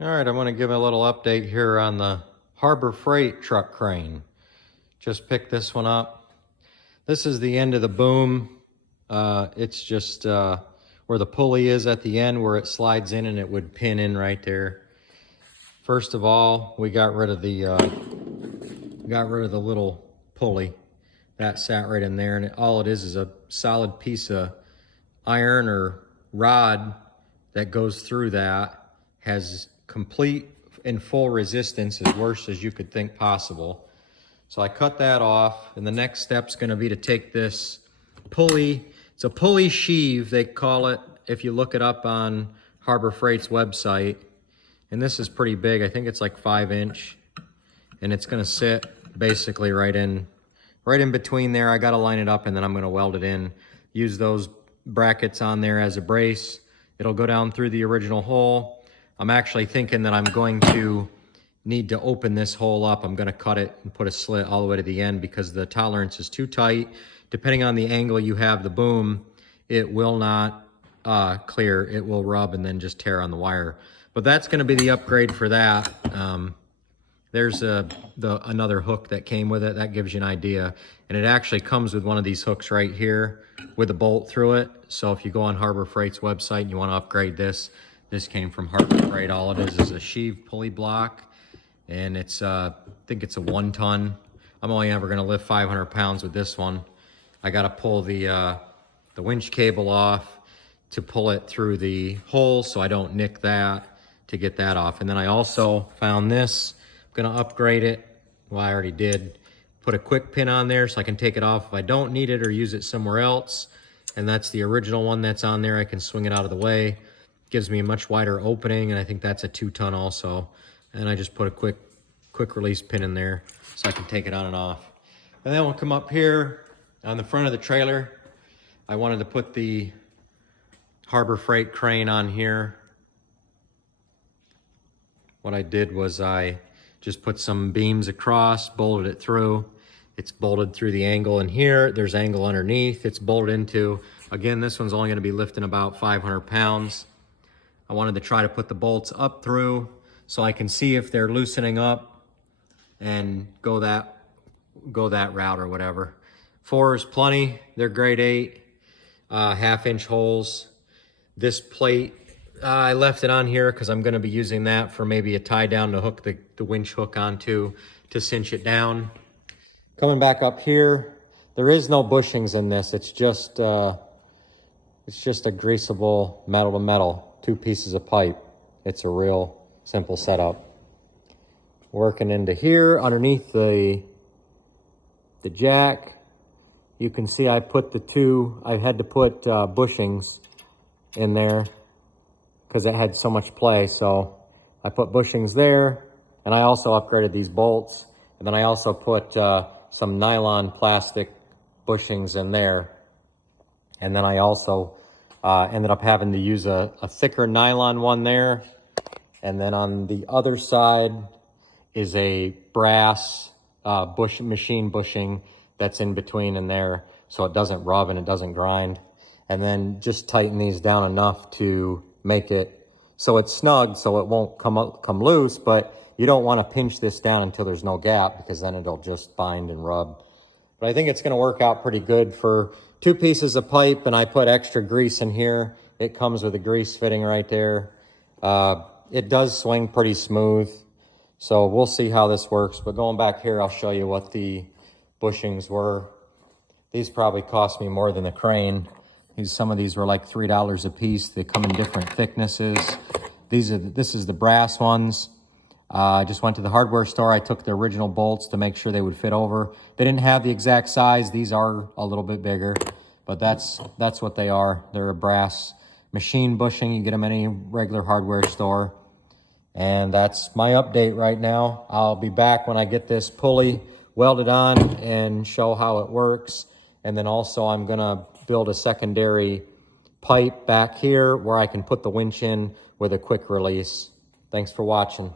All right, I'm going to give a little update here on the Harbor Freight truck crane. Just picked this one up. This is the end of the boom. It's just where the pulley is at the end, where it slides in and it would pin in right there. First of all, we got rid of the little pulley that sat right in there, and all it is a solid piece of iron or rod that goes through that, has complete and full resistance, as worst as you could think possible. So I cut that off, and the next step's going to be to take this pulley. It's a pulley sheave, they call it, if you look it up on Harbor Freight's website. And this is pretty big. I think it's like 5-inch, and it's going to sit basically right in between there. I got to line it up, and then I'm going to weld it in. Use those brackets on there as a brace. It'll go down through the original hole. I'm actually thinking that I'm going to need to open this hole up. I'm going to cut it and put a slit all the way to the end because the tolerance is too tight. Depending on the angle you have the boom, it will not clear. It will rub and then just tear on the wire. But that's going to be the upgrade for that. There's another hook that came with it. That gives you an idea. And it actually comes with one of these hooks right here with a bolt through it. So if you go on Harbor Freight's website and you want to upgrade this, this came from Harbor Freight. All it is a sheave pulley block. And it's, I think it's a 1 ton. I'm only ever going to lift 500 pounds with this one. I got to pull the winch cable off to pull it through the hole so I don't nick that, to get that off. And then I also found this. I'm going to upgrade it. Well, I already did. Put a quick pin on there so I can take it off if I don't need it or use it somewhere else. And that's the original one that's on there. I can swing it out of the way. Gives me a much wider opening, and I think that's a 2 ton also. And I just put a quick release pin in there so I can take it on and off. And then we'll come up here on the front of the trailer. I wanted to put the Harbor Freight crane on here. What I did was I just put some beams across, bolted it through. It's bolted through the angle in here. There's angle underneath. It's bolted into. Again, this one's only going to be lifting about 500 pounds. I wanted to try to put the bolts up through so I can see if they're loosening up and go that route or whatever. 4 is plenty. They're grade 8, 1/2-inch holes. This plate, I left it on here because I'm going to be using that for maybe a tie down to hook the winch hook onto to cinch it down. Coming back up here, there is no bushings in this. It's just a greasable metal to metal, 2 pieces of pipe. It's a real simple setup. Working into here underneath the jack, you can see I put I had to put bushings in there because it had so much play. So I put bushings there, and I also upgraded these bolts. And then I also put some nylon plastic bushings in there. And then I also ended up having to use a thicker nylon one there. And then on the other side is a brass machine bushing that's in between in there, so it doesn't rub and it doesn't grind. And then just tighten these down enough to make it so it's snug, so it won't come loose, but you don't want to pinch this down until there's no gap, because then it'll just bind and rub. But I think it's going to work out pretty good for 2 pieces of pipe, and I put extra grease in here. It comes with a grease fitting right there. It does swing pretty smooth, so we'll see how this works. But going back here, I'll show you what the bushings were. These probably cost me more than the crane. Some of these were like $3 a piece. They come in different thicknesses. This is the brass ones. I just went to the hardware store. I took the original bolts to make sure they would fit over. They didn't have the exact size. These are a little bit bigger, but that's what they are. They're a brass machine bushing. You get them in any regular hardware store. And that's my update right now. I'll be back when I get this pulley welded on and show how it works. And then also I'm gonna build a secondary pipe back here where I can put the winch in with a quick release. Thanks for watching.